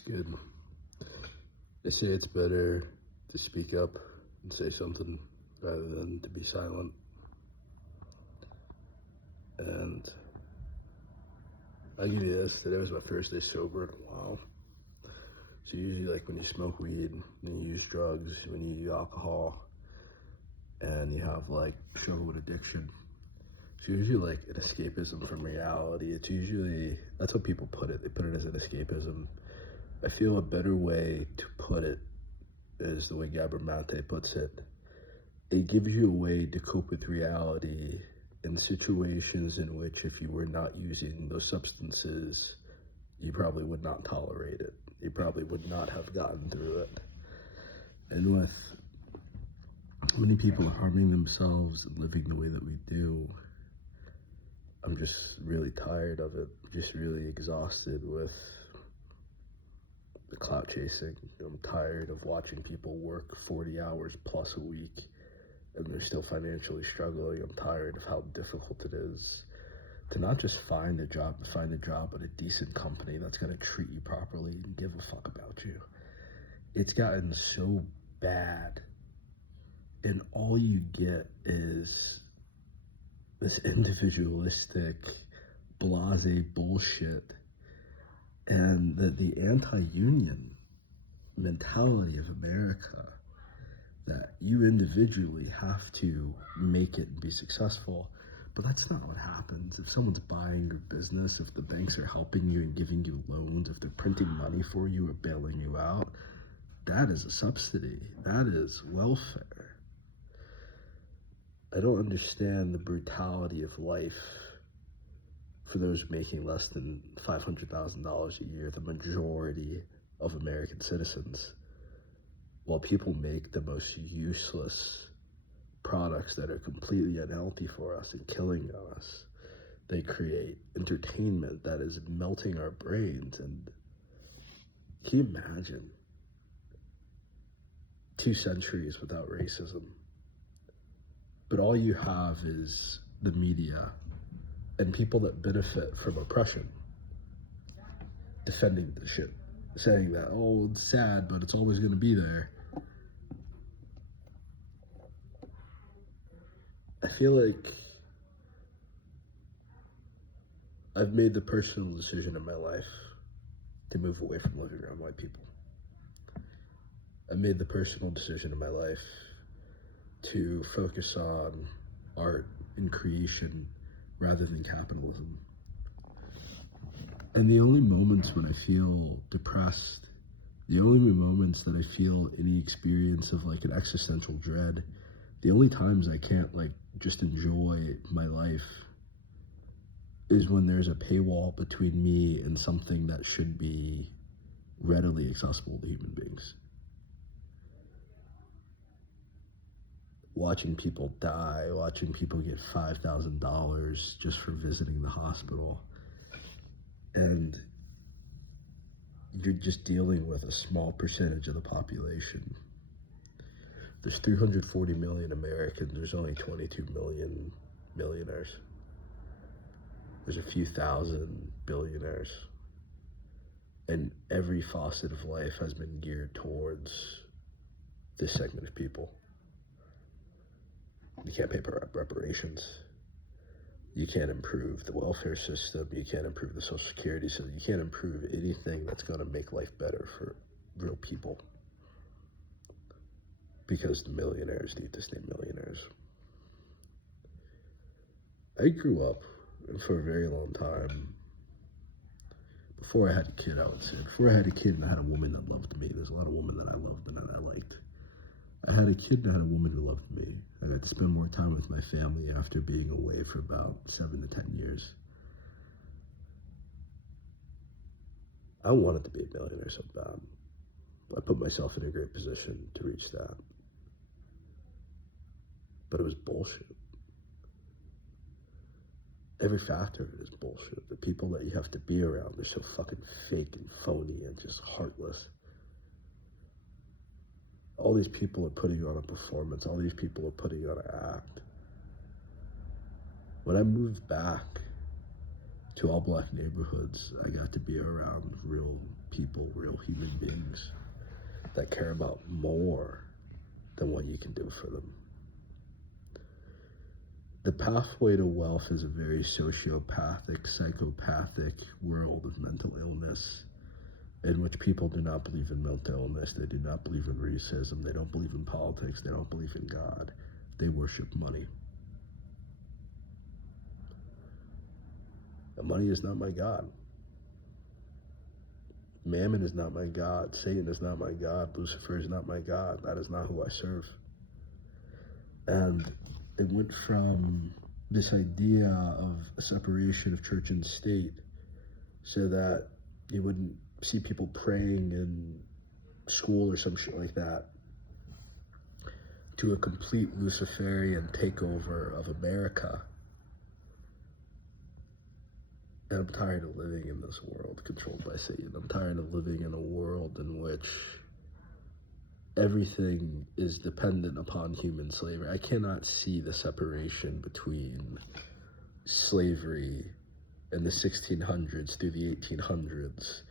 It's good. They say it's better to speak up and say something rather than to be silent. And I'll give you this, today was my first day sober in a while. So usually like when you smoke weed, when you use drugs, when you use alcohol, and you have like struggle with addiction, it's usually like an escapism from reality. It's usually, that's how people put it. They put it as an escapism. I feel a better way to put it is the way Gabor Mate puts it. It gives you a way to cope with reality in situations in which if you were not using those substances, you probably would not tolerate it. You probably would not have gotten through it. And with many people harming themselves and living the way that we do, I'm just really tired of it. Just really exhausted with the clout chasing. I'm tired of watching people work 40 hours plus a week and they're still financially struggling. I'm tired of how difficult it is to not just find a job, but a decent company that's going to treat you properly and give a fuck about you. It's gotten so bad, and all you get is this individualistic, blasé bullshit, and the anti-union mentality of America, that you individually have to make it and be successful. But that's not what happens. If someone's buying your business, if the banks are helping you and giving you loans, if they're printing money for you or bailing you out, that is a subsidy. That is welfare. I don't understand the brutality of life for those making less than $500,000 a year, the majority of American citizens, while people make the most useless products that are completely unhealthy for us and killing us. They create entertainment that is melting our brains. And can you imagine 2 centuries without racism? But all you have is the media and people that benefit from oppression defending the shit, saying that, oh, it's sad, but it's always going to be there. I feel like I've made the personal decision in my life to move away from living around white people. I made the personal decision in my life to focus on art and creation rather than capitalism. And the only moments when I feel depressed, the only moments that I feel any experience of like an existential dread, the only times I can't like just enjoy my life is when there's a paywall between me and something that should be readily accessible to human beings. Watching people die, watching people get $5,000 just for visiting the hospital. And you're just dealing with a small percentage of the population. There's 340 million Americans, there's only 22 million millionaires. There's a few thousand billionaires. And every facet of life has been geared towards this segment of people. You can't pay reparations. You can't improve the welfare system. You can't improve the Social Security system. You can't improve anything that's going to make life better for real people. Because the millionaires need to stay millionaires. I grew up, for a very long time, before I had a kid, I would say, before I had a kid and I had a woman that loved me, there's a lot of women that I loved and that I liked. I had a kid and I had a woman who loved me. I got to spend more time with my family after being away for about 7 to 10 years. I wanted to be a millionaire so bad. I put myself in a great position to reach that. But it was bullshit. Every factor of it is bullshit. The people that you have to be around are so fucking fake and phony and just heartless. All these people are putting on a performance. All these people are putting on an act. When I moved back to all black neighborhoods, I got to be around real people, real human beings that care about more than what you can do for them. The pathway to wealth is a very sociopathic, psychopathic world of mental illness, in which people do not believe in mental illness, they do not believe in racism, they don't believe in politics, they don't believe in God, they worship money. And money is not my God. Mammon is not my God. Satan is not my God. Lucifer is not my God. That is not who I serve. And it went from this idea of a separation of church and state so that you wouldn't see people praying in school or some shit like that, to a complete Luciferian takeover of America. And I'm tired of living in this world controlled by Satan. I'm tired of living in a world in which everything is dependent upon human slavery. I cannot see the separation between slavery in the 1600s through the 1800s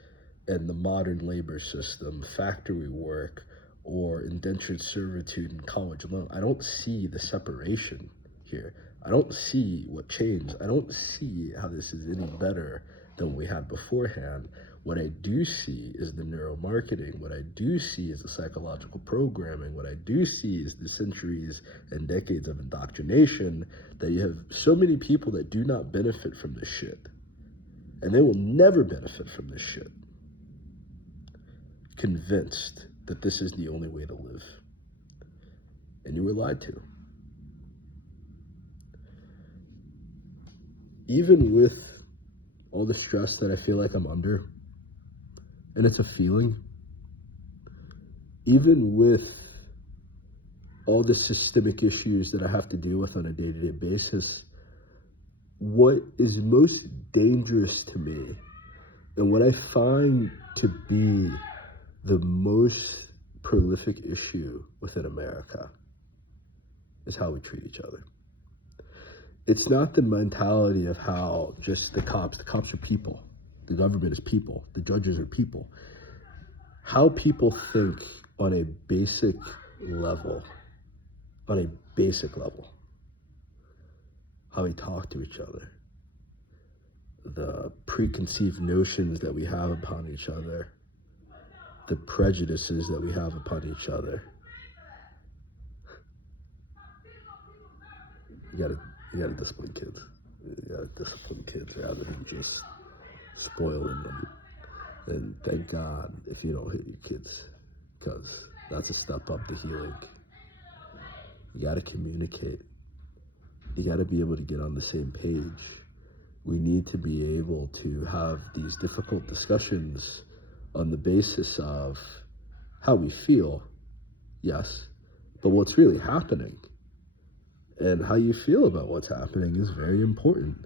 and the modern labor system, factory work, or indentured servitude and college loan. I don't see the separation here. I don't see what changed. I don't see how this is any better than what we had beforehand. What I do see is the neuromarketing. What I do see is the psychological programming. What I do see is the centuries and decades of indoctrination, that you have so many people that do not benefit from this shit. And they will never benefit from this shit, convinced that this is the only way to live. And you were lied to. Even with all the stress that I feel like I'm under, and it's a feeling, even with all the systemic issues that I have to deal with on a day-to-day basis, what is most dangerous to me, and what I find to be the most prolific issue within America, is how we treat each other. It's not the mentality of how just the cops are people, the government is people, the judges are people. How people think on a basic level, how we talk to each other, the preconceived notions that we have upon each other, the prejudices that we have upon each other. You gotta discipline kids. You gotta discipline kids rather than just spoiling them. And thank God if you don't hit your kids, because that's a step up to healing. You gotta communicate. You gotta be able to get on the same page. We need to be able to have these difficult discussions on the basis of how we feel, yes, but what's really happening. And how you feel about what's happening is very important.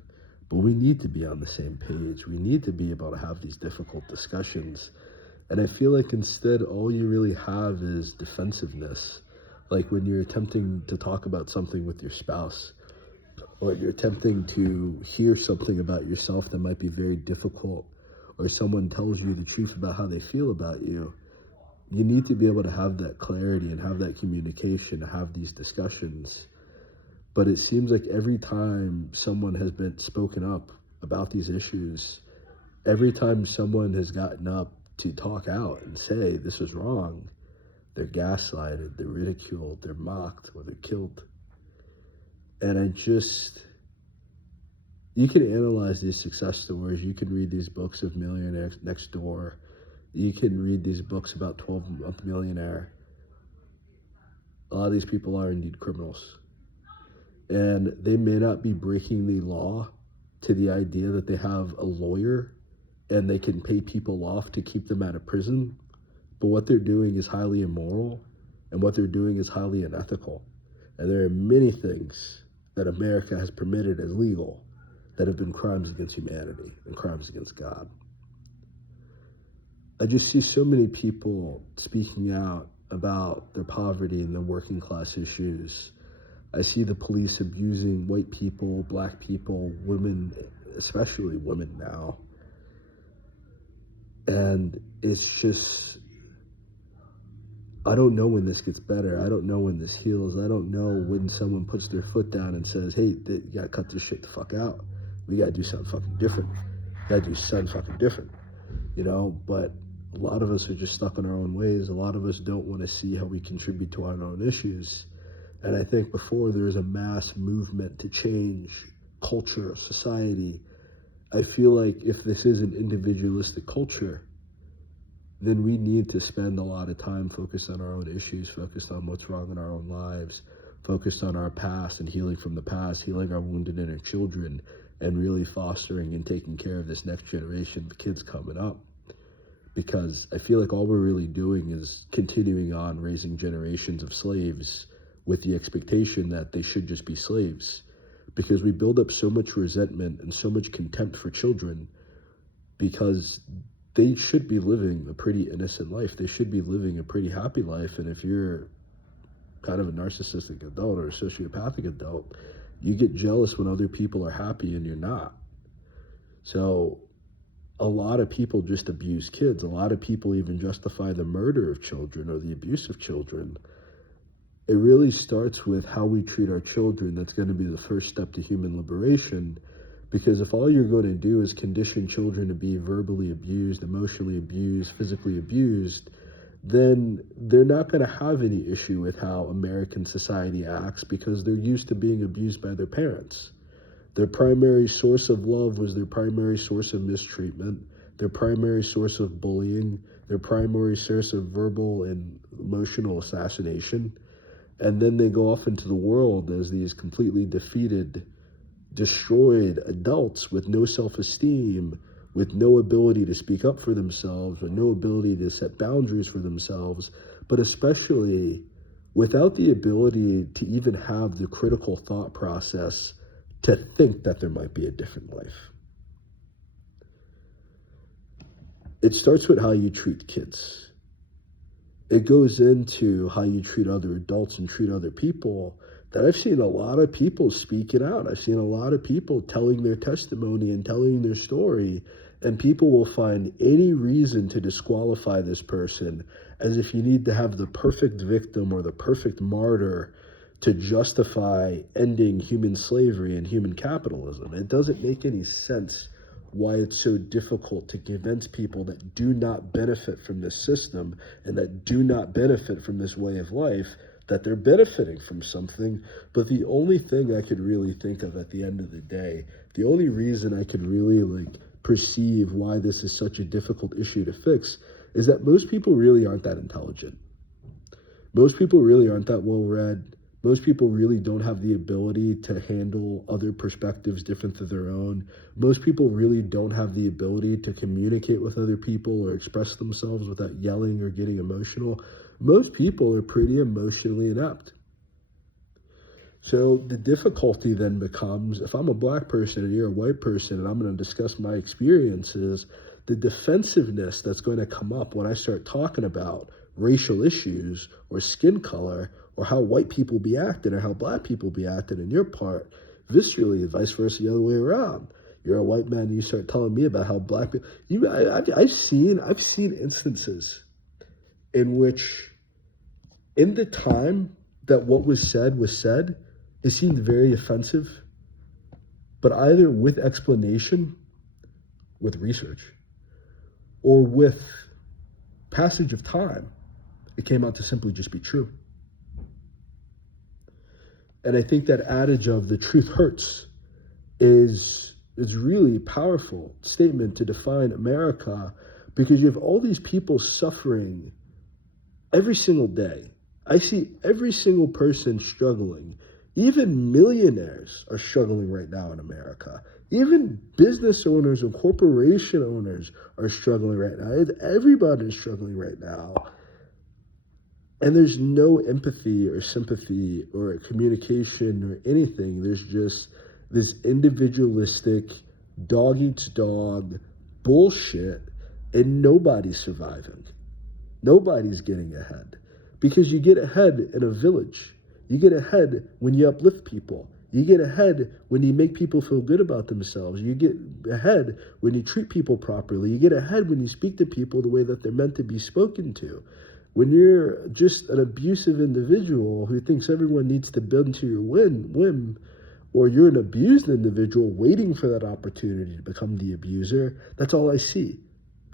But we need to be on the same page. We need to be able to have these difficult discussions. And I feel like instead, all you really have is defensiveness. Like when you're attempting to talk about something with your spouse, or you're attempting to hear something about yourself that might be very difficult, or someone tells you the truth about how they feel about you, you need to be able to have that clarity and have that communication, have these discussions. But it seems like every time someone has been spoken up about these issues, every time someone has gotten up to talk out and say this is wrong, they're gaslighted, they're ridiculed, they're mocked, or they're killed. And you can analyze these success stories. You can read these books of Millionaire Next Door. You can read these books about 12-month millionaire. A lot of these people are indeed criminals. And they may not be breaking the law to the idea that they have a lawyer and they can pay people off to keep them out of prison. But what they're doing is highly immoral, and what they're doing is highly unethical. And there are many things that America has permitted as legal that have been crimes against humanity and crimes against God. I just see so many people speaking out about their poverty and their working class issues. I see the police abusing white people, black people, women, especially women now. And it's just, I don't know when this gets better. I don't know when this heals. I don't know when someone puts their foot down and says, hey, you gotta cut this shit the fuck out. We gotta do something fucking different. We gotta do something fucking different, But a lot of us are just stuck in our own ways. A lot of us don't want to see how we contribute to our own issues. And I think before there's a mass movement to change culture, society, I feel like if this is an individualistic culture, then we need to spend a lot of time focused on our own issues, focused on what's wrong in our own lives, focused on our past and healing from the past, healing our wounded inner children, and really fostering and taking care of this next generation of kids coming up. Because I feel like all we're really doing is continuing on raising generations of slaves with the expectation that they should just be slaves. Because we build up so much resentment and so much contempt for children because they should be living a pretty innocent life. They should be living a pretty happy life. And if you're kind of a narcissistic adult or a sociopathic adult, you get jealous when other people are happy and you're not. So a lot of people just abuse kids. A lot of people even justify the murder of children or the abuse of children. It really starts with how we treat our children. That's going to be the first step to human liberation. Because if all you're going to do is condition children to be verbally abused, emotionally abused, physically abused, then they're not going to have any issue with how American society acts because they're used to being abused by their parents. Their primary source of love was their primary source of mistreatment, their primary source of bullying, their primary source of verbal and emotional assassination. And then they go off into the world as these completely defeated, destroyed adults with no self-esteem, with no ability to speak up for themselves, with no ability to set boundaries for themselves, but especially without the ability to even have the critical thought process to think that there might be a different life. It starts with how you treat kids. It goes into how you treat other adults and treat other people. That I've seen a lot of people speaking out. I've seen a lot of people telling their testimony and telling their story, and people will find any reason to disqualify this person, as if you need to have the perfect victim or the perfect martyr to justify ending human slavery and human capitalism. It doesn't make any sense why it's so difficult to convince people that do not benefit from this system and that do not benefit from this way of life that they're benefiting from something. But the only thing I could really think of at the end of the day, the only reason I could really perceive why this is such a difficult issue to fix is that most people really aren't that intelligent. Most people really aren't that well read. Most people really don't have the ability to handle other perspectives different than their own. Most people really don't have the ability to communicate with other people or express themselves without yelling or getting emotional. Most people are pretty emotionally inept. So the difficulty then becomes, if I'm a black person and you're a white person and I'm going to discuss my experiences, the defensiveness that's going to come up when I start talking about racial issues or skin color or how white people be acting or how black people be acting in your part, viscerally, and vice versa, the other way around. You're a white man and you start telling me about how black people, I've seen instances in which in the time that what was said, it seemed very offensive, but either with explanation, with research, or with passage of time, it came out to simply just be true. And I think that adage of the truth hurts is really a powerful statement to define America, because you have all these people suffering every single day. I see every single person struggling. Even millionaires are struggling right now in America. Even business owners and corporation owners are struggling right now. Everybody's struggling right now. And there's no empathy or sympathy or communication or anything. There's just this individualistic, dog eats dog bullshit, and nobody's surviving. Nobody's getting ahead. Because you get ahead in a village. You get ahead when you uplift people. You get ahead when you make people feel good about themselves. You get ahead when you treat people properly. You get ahead when you speak to people the way that they're meant to be spoken to. When you're just an abusive individual who thinks everyone needs to bend to your whim, or you're an abused individual waiting for that opportunity to become the abuser, that's all I see.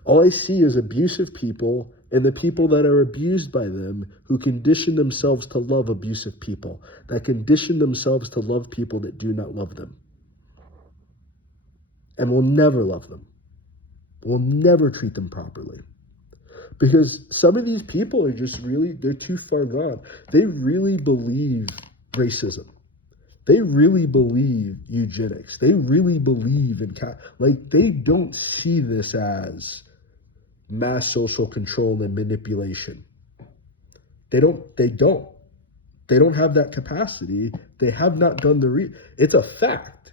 All I see is abusive people and the people that are abused by them who condition themselves to love abusive people, that condition themselves to love people that do not love them. And will never love them. Will never treat them properly. Because some of these people are just really, they're too far gone. They really believe racism. They really believe eugenics. They really believe in, they don't see this as mass social control and manipulation. They don't have that capacity. They have not done it's a fact,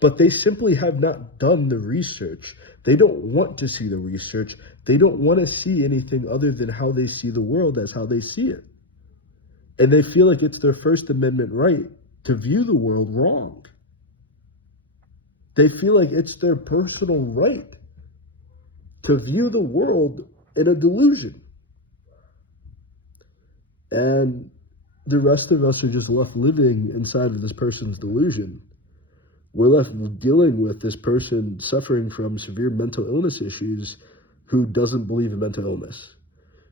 but they simply have not done the research. They don't want to see the research. They don't want to see anything other than how they see the world as how they see it. And they feel like it's their First Amendment right to view the world wrong. They feel like it's their personal right to view the world in a delusion. And the rest of us are just left living inside of this person's delusion. We're left dealing with this person suffering from severe mental illness issues who doesn't believe in mental illness.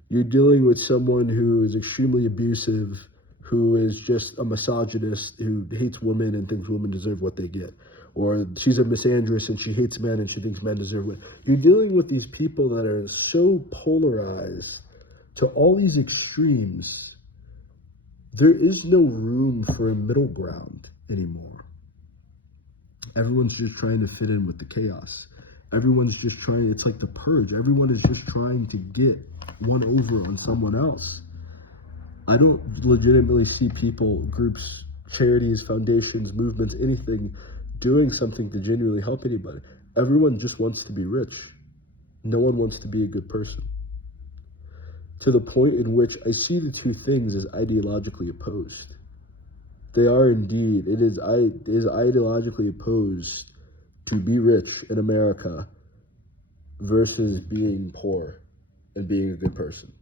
You're dealing with someone who is extremely abusive, who is just a misogynist, who hates women and thinks women deserve what they get. Or she's a misandrist and she hates men and she thinks men deserve what. You're dealing with these people that are so polarized to all these extremes. There is no room for a middle ground anymore. Everyone's just trying to fit in with the chaos. Everyone's just trying, it's like the purge. Everyone is just trying to get one over on someone else. I don't legitimately see people, groups, charities, foundations, movements, anything doing something to genuinely help anybody. Everyone just wants to be rich. No one wants to be a good person. To the point in which I see the two things as ideologically opposed. They are indeed. It is ideologically opposed to be rich in America versus being poor and being a good person.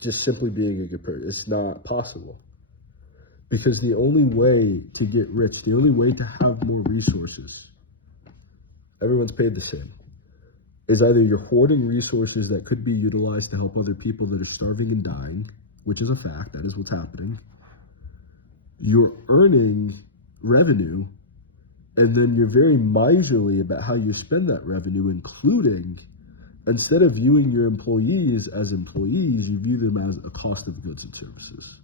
Just simply being a good person. It's not possible. Because the only way to get rich, the only way to have more resources, everyone's paid the same, is either you're hoarding resources that could be utilized to help other people that are starving and dying, which is a fact, that is what's happening. You're earning revenue, and then you're very miserly about how you spend that revenue, including, instead of viewing your employees as employees, you view them as a cost of goods and services.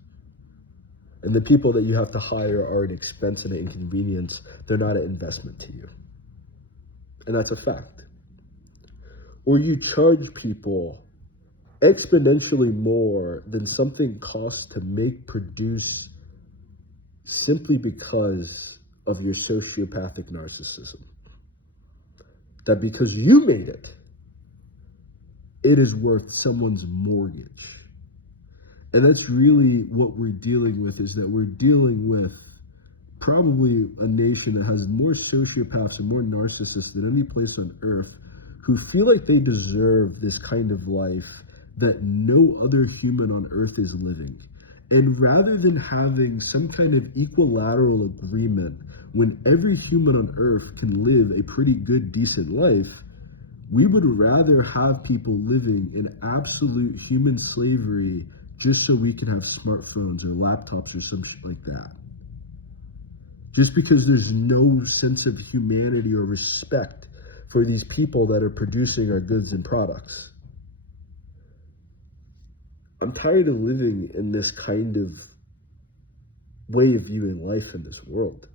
And the people that you have to hire are an expense and an inconvenience. They're not an investment to you. And that's a fact. Or you charge people exponentially more than something costs to make, produce, simply because of your sociopathic narcissism. That because you made it, it is worth someone's mortgage. And that's really what we're dealing with, is that we're dealing with probably a nation that has more sociopaths and more narcissists than any place on earth, who feel like they deserve this kind of life that no other human on earth is living. And rather than having some kind of equilateral agreement when every human on earth can live a pretty good, decent life, we would rather have people living in absolute human slavery just so we can have smartphones or laptops or some shit like that. Just because there's no sense of humanity or respect for these people that are producing our goods and products. I'm tired of living in this kind of way of viewing life in this world.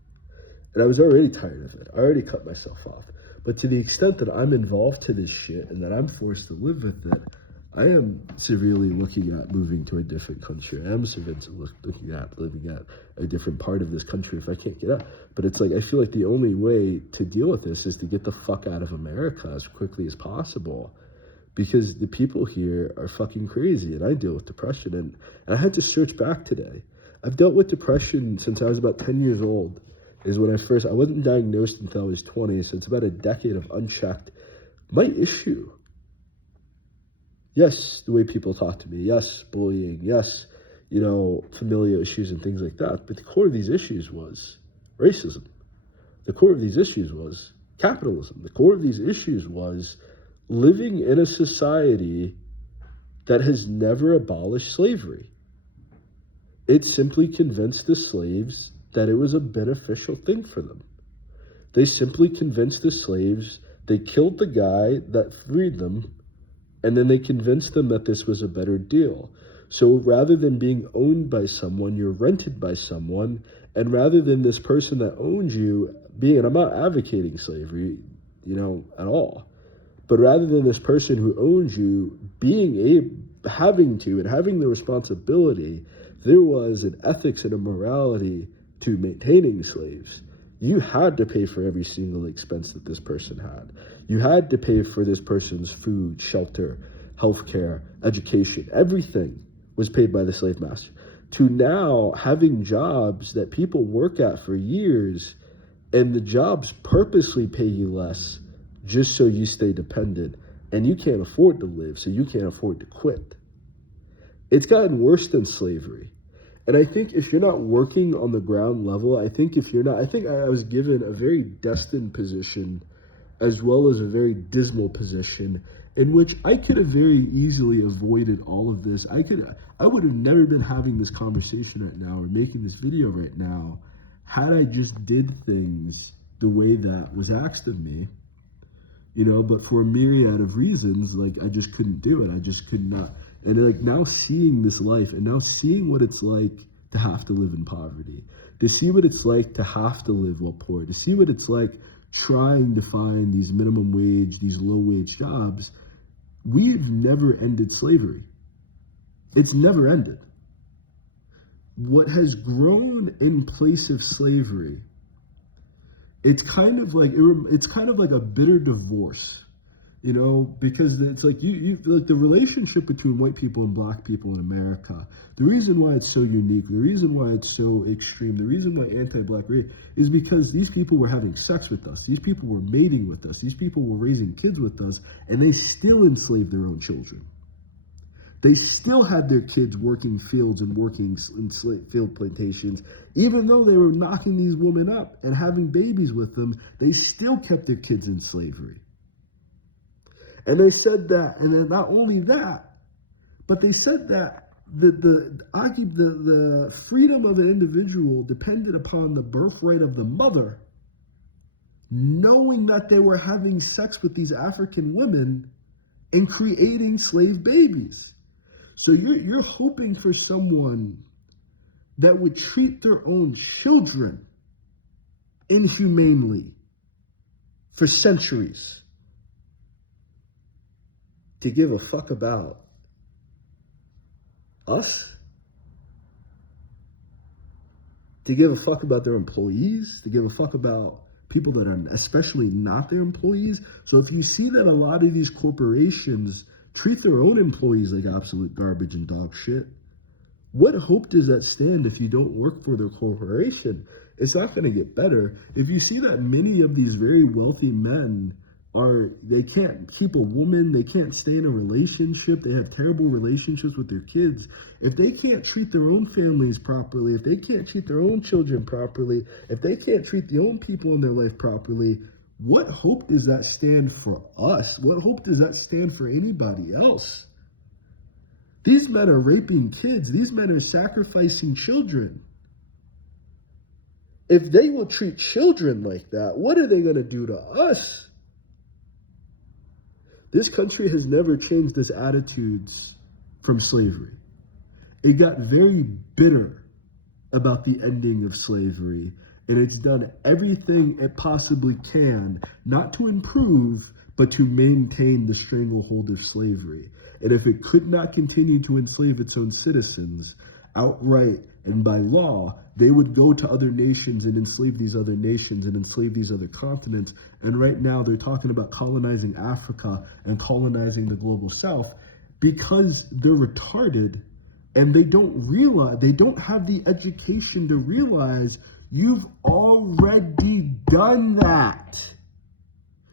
And I was already tired of it. I already cut myself off. But to the extent that I'm involved to this shit and that I'm forced to live with it, I am severely looking at moving to a different country. I am severely looking at living at a different part of this country if I can't get out. But it's like, I feel like the only way to deal with this is to get the fuck out of America as quickly as possible. Because the people here are fucking crazy, and I deal with depression. And I had to search back today. I've dealt with depression since I was about 10 years old, is when I wasn't diagnosed until I was 20, so it's about a decade of unchecked. My issue, yes, the way people talk to me, yes, bullying, yes, familial issues and things like that, but the core of these issues was racism. The core of these issues was capitalism. The core of these issues was living in a society that has never abolished slavery. It simply convinced the slaves that it was a beneficial thing for them. They simply convinced the slaves, they killed the guy that freed them, and then they convinced them that this was a better deal. So rather than being owned by someone, you're rented by someone, and rather than this person that owns you being, and I'm not advocating slavery, at all, but rather than this person who owns you having the responsibility, there was an ethics and a morality to maintaining slaves. You had to pay for every single expense that this person had. You had to pay for this person's food, shelter, healthcare, education. Everything was paid by the slave master. To now having jobs that people work at for years, and the jobs purposely pay you less just so you stay dependent, and you can't afford to live, so you can't afford to quit. It's gotten worse than slavery. And I think if you're not working on the ground level, I think I was given a very destined position as well as a very dismal position in which I could have very easily avoided all of this. I would have never been having this conversation right now or making this video right now had I just did things the way that was asked of me, but for a myriad of reasons, I just couldn't do it. I just could not. And now seeing this life and now seeing what it's like to have to live in poverty, to see what it's like to have to live while poor, to see what it's like trying to find these minimum wage, these low wage jobs, we've never ended slavery. It's never ended. What has grown in place of slavery, it's kind of like a bitter divorce. Because it's like the relationship between white people and black people in America, the reason why it's so unique, the reason why it's so extreme, the reason why anti-black rape is because these people were having sex with us, these people were mating with us, these people were raising kids with us, and they still enslaved their own children. They still had their kids working fields and working in field plantations. Even though they were knocking these women up and having babies with them, they still kept their kids in slavery. And they said that, and then not only that, but they said that the freedom of an individual depended upon the birthright of the mother, knowing that they were having sex with these African women and creating slave babies. So you're hoping for someone that would treat their own children inhumanely for centuries to give a fuck about us? To give a fuck about their employees? To give a fuck about people that are especially not their employees? So if you see that a lot of these corporations treat their own employees like absolute garbage and dog shit, what hope does that stand if you don't work for their corporation? It's not going to get better. If you see that many of these very wealthy men they can't keep a woman, they can't stay in a relationship, they have terrible relationships with their kids. If they can't treat their own families properly, if they can't treat their own children properly, if they can't treat the own people in their life properly, what hope does that stand for us? What hope does that stand for anybody else? These men are raping kids. These men are sacrificing children. If they will treat children like that, what are they going to do to us? This country has never changed its attitudes from slavery. It got very bitter about the ending of slavery, and it's done everything it possibly can, not to improve, but to maintain the stranglehold of slavery. And if it could not continue to enslave its own citizens outright and by law, they would go to other nations and enslave these other nations and enslave these other continents. And right now they're talking about colonizing Africa and colonizing the global south because they're retarded And they don't have the education to realize you've already done that.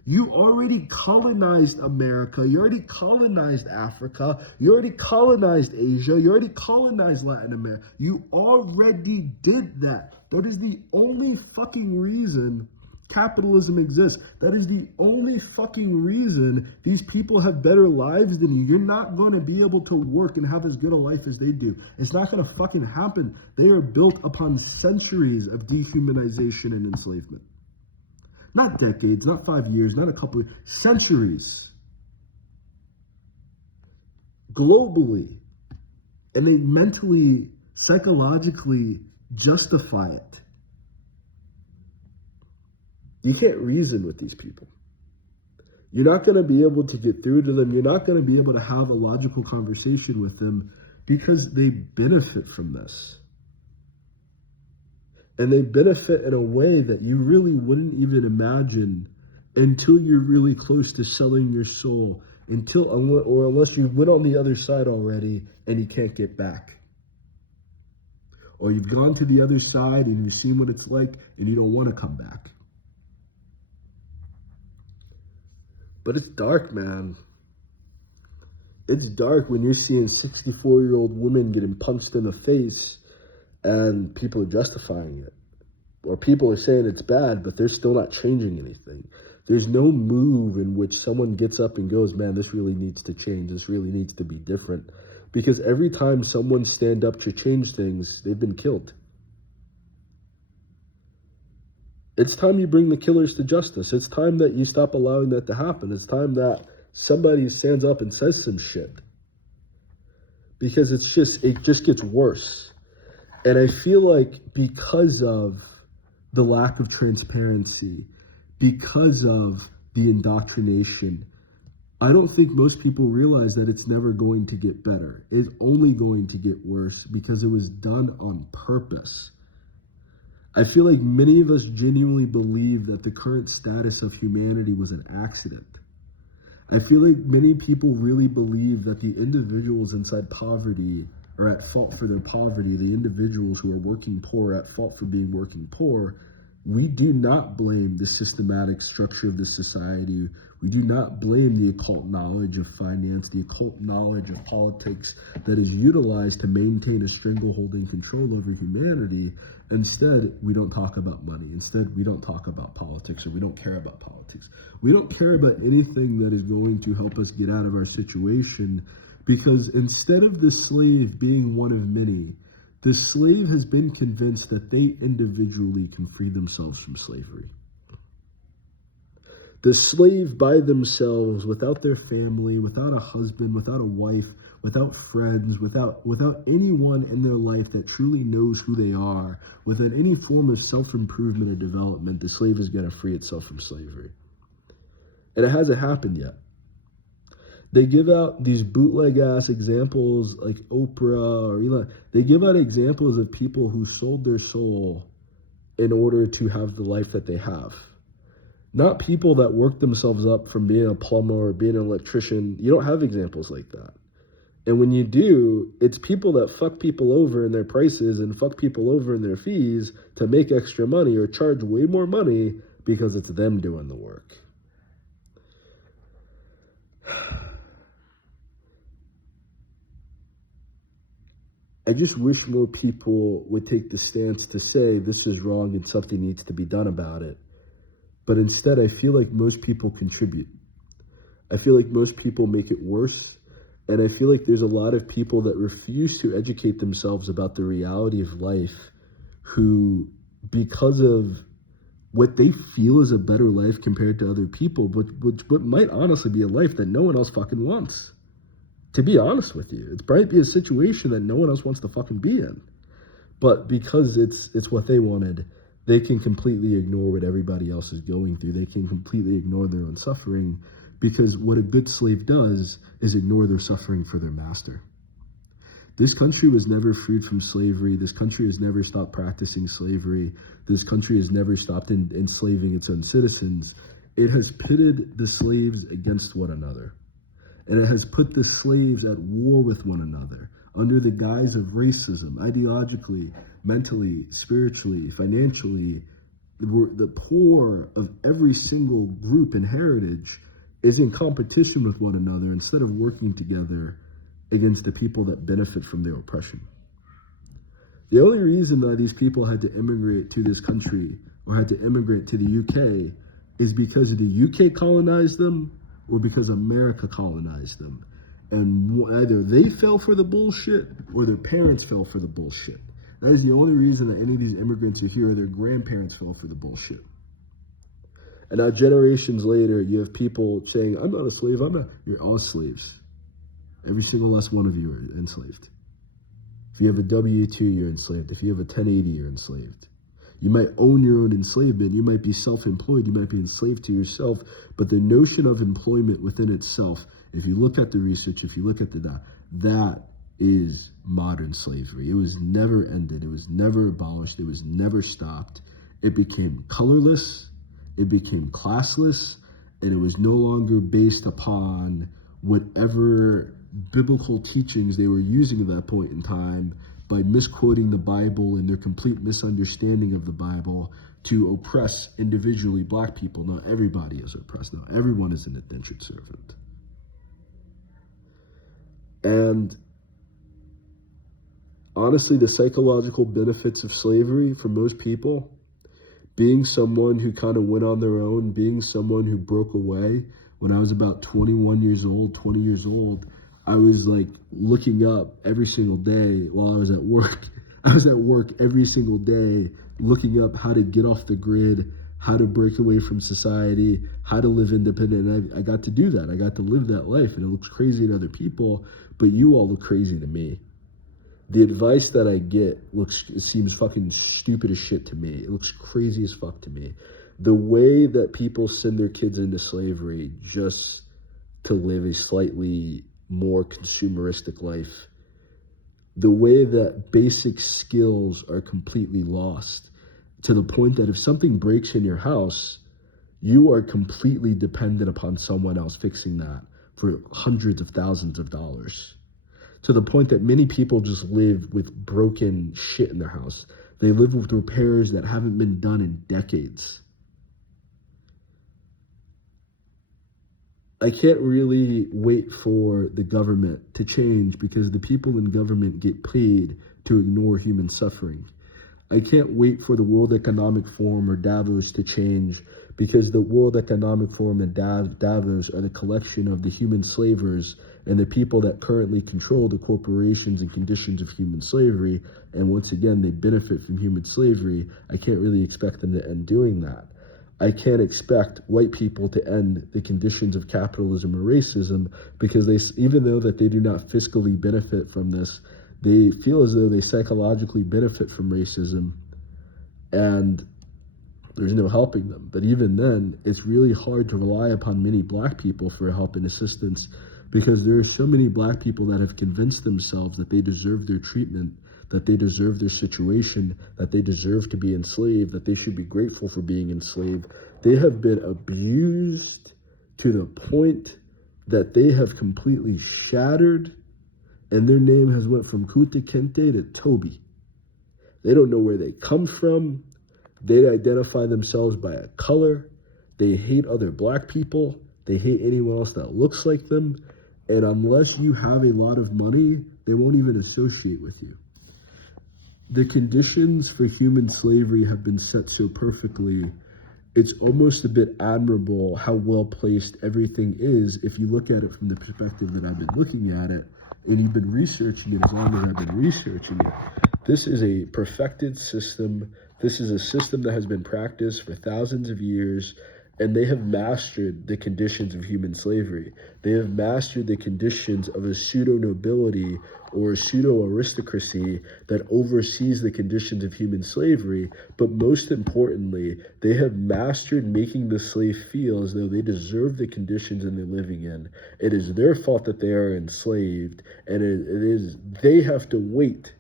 You already colonized America. You already colonized Africa. You already colonized Asia. You already colonized Latin America. You already did that. That is the only fucking reason capitalism exists. That is the only fucking reason these people have better lives than you. You're not going to be able to work and have as good a life as they do. It's not going to fucking happen. They are built upon centuries of dehumanization and enslavement. Not decades, not 5 years, not a couple of centuries. Globally. And they mentally, psychologically justify it. You can't reason with these people. You're not going to be able to get through to them. You're not going to be able to have a logical conversation with them because they benefit from this. And they benefit in a way that you really wouldn't even imagine until you're really close to selling your soul, unless you went on the other side already and you can't get back. Or you've gone to the other side and you've seen what it's like and you don't want to come back. But it's dark, man. It's dark when you're seeing 64-year-old women getting punched in the face and people are justifying it. Or people are saying it's bad, but they're still not changing anything. There's no move in which someone gets up and goes, man, this really needs to change. This really needs to be different. Because every time someone stand up to change things, they've been killed. It's time you bring the killers to justice. It's time that you stop allowing that to happen. It's time that somebody stands up and says some shit. Because it just gets worse. And I feel like because of the lack of transparency, because of the indoctrination, I don't think most people realize that it's never going to get better. It's only going to get worse because it was done on purpose. I feel like many of us genuinely believe that the current status of humanity was an accident. I feel like many people really believe that the individuals inside poverty are at fault for their poverty. The individuals who are working poor are at fault for being working poor. We do not blame the systematic structure of the society. We do not blame the occult knowledge of finance, the occult knowledge of politics that is utilized to maintain a stranglehold and control over humanity. Instead, we don't talk about money. Instead, we don't talk about politics, or we don't care about politics. We don't care about anything that is going to help us get out of our situation, because instead of the slave being one of many, the slave has been convinced that they individually can free themselves from slavery. The slave by themselves, without their family, without a husband, without a wife, without friends, without anyone in their life that truly knows who they are, without any form of self-improvement or development, the slave is going to free itself from slavery. And it hasn't happened yet. They give out these bootleg-ass examples like Oprah or Elon. They give out examples of people who sold their soul in order to have the life that they have. Not people that work themselves up from being a plumber or being an electrician. You don't have examples like that. And when you do, it's people that fuck people over in their prices and fuck people over in their fees to make extra money or charge way more money because it's them doing the work. I just wish more people would take the stance to say this is wrong and something needs to be done about it. But instead, I feel like most people contribute. I feel like most people make it worse. And I feel like there's a lot of people that refuse to educate themselves about the reality of life who, because of what they feel is a better life compared to other people, but might honestly be a life that no one else fucking wants. To be honest with you, it might be a situation that no one else wants to fucking be in. But because it's what they wanted, they can completely ignore what everybody else is going through. They can completely ignore their own suffering, because what a good slave does is ignore their suffering for their master. This country was never freed from slavery. This country has never stopped practicing slavery. This country has never stopped enslaving its own citizens. It has pitted the slaves against one another. And it has put the slaves at war with one another under the guise of racism, ideologically, mentally, spiritually, financially. The poor of every single group and heritage is in competition with one another instead of working together against the people that benefit from their oppression. The only reason that these people had to immigrate to this country or had to immigrate to the UK is because the UK colonized them or because America colonized them. And either they fell for the bullshit or their parents fell for the bullshit. That is the only reason that any of these immigrants are here, or their grandparents fell for the bullshit. And now generations later, you have people saying, I'm not a slave, you're all slaves. Every single last one of you are enslaved. If you have a W-2, you're enslaved. If you have a 1080, you're enslaved. You might own your own enslavement. You might be self-employed. You might be enslaved to yourself. But the notion of employment within itself, if you look at the research, if you look at the data, that is modern slavery. It was never ended. It was never abolished. It was never stopped. It became colorless. It became classless. And it was no longer based upon whatever biblical teachings they were using at that point in time by misquoting the Bible and their complete misunderstanding of the Bible to oppress individually black people. Not everybody is oppressed. Not everyone is an indentured servant. And honestly, the psychological benefits of slavery for most people, being someone who kind of went on their own, being someone who broke away. When I was about 21 years old, 20 years old, I was like looking up every single day while I was at work. I was at work every single day looking up how to get off the grid, how to break away from society, how to live independent. And I got to do that. I got to live that life. And it looks crazy to other people, but you all look crazy to me. The advice that I get seems fucking stupid as shit to me. It looks crazy as fuck to me. The way that people send their kids into slavery just to live a slightly more consumeristic life, the way that basic skills are completely lost, to the point that if something breaks in your house, you are completely dependent upon someone else fixing that for hundreds of thousands of dollars. To the point that many people just live with broken shit in their house. They live with repairs that haven't been done in decades. I can't really wait for the government to change because the people in government get paid to ignore human suffering. I can't wait for the World Economic Forum or Davos to change because the World Economic Forum and Davos are the collection of the human slavers and the people that currently control the corporations and conditions of human slavery. And once again, they benefit from human slavery. I can't really expect them to end doing that. I can't expect white people to end the conditions of capitalism or racism because even though that they do not fiscally benefit from this, they feel as though they psychologically benefit from racism, and there's no helping them. But even then, it's really hard to rely upon many black people for help and assistance because there are so many black people that have convinced themselves that they deserve their treatment, that they deserve their situation, that they deserve to be enslaved, that they should be grateful for being enslaved. They have been abused to the point that they have completely shattered, and their name has went from Kunta Kinte to Toby. They don't know where they come from. They identify themselves by a color. They hate other black people. They hate anyone else that looks like them. And unless you have a lot of money, they won't even associate with you. The conditions for human slavery have been set so perfectly. It's almost a bit admirable how well placed everything is if you look at it from the perspective that I've been looking at it, and you've been researching it as long as I've been researching it. This is a perfected system. This is a system that has been practiced for thousands of years, and they have mastered the conditions of human slavery. They have mastered the conditions of a pseudo-nobility or a pseudo-aristocracy that oversees the conditions of human slavery. But most importantly, they have mastered making the slave feel as though they deserve the conditions that they're living in. It is their fault that they are enslaved, and they have to wait,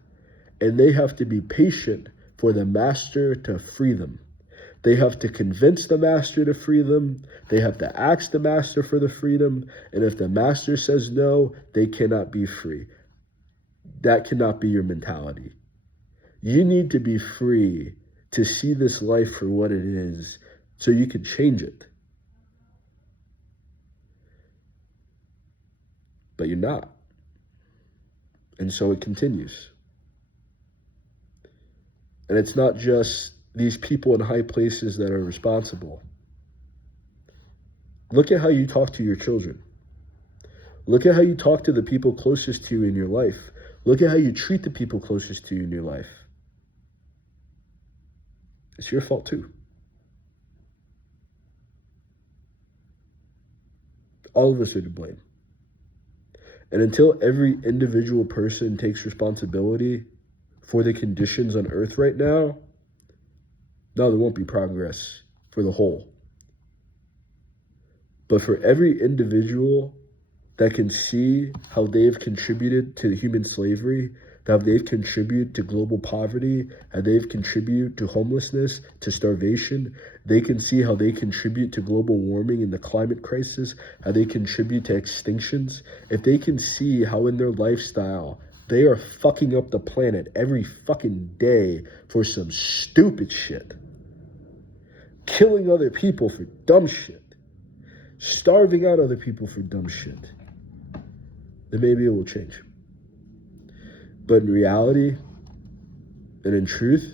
and they have to be patient for the master to free them. They have to convince the master to free them. They have to ask the master for the freedom. And if the master says no, they cannot be free. that cannot be your mentality. You need to be free to see this life for what it is so you can change it. But you're not. And so it continues. And it's not just these people in high places that are responsible. Look at how you talk to your children. Look at how you talk to the people closest to you in your life. Look at how you treat the people closest to you in your life. It's your fault too. All of us are to blame. And until every individual person takes responsibility for the conditions on earth right now, no, there won't be progress for the whole. But for every individual that can see how they've contributed to human slavery, how they've contributed to global poverty, how they've contributed to homelessness, to starvation, they can see how they contribute to global warming and the climate crisis, how they contribute to extinctions. If they can see how in their lifestyle they are fucking up the planet every fucking day for some stupid shit, killing other people for dumb shit, starving out other people for dumb shit, then maybe it will change. But in reality, and in truth,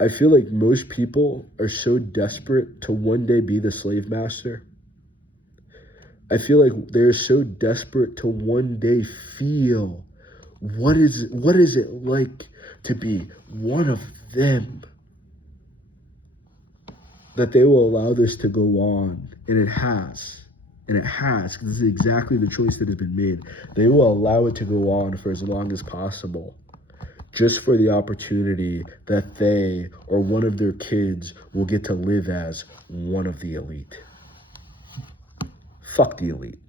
I feel like most people are so desperate to one day be the slave master. I feel like they're so desperate to one day feel what is it like to be one of them, that they will allow this to go on. And it has. And it has, because this is exactly the choice that has been made. They will allow it to go on for as long as possible, just for the opportunity that they or one of their kids will get to live as one of the elite. Fuck the elite.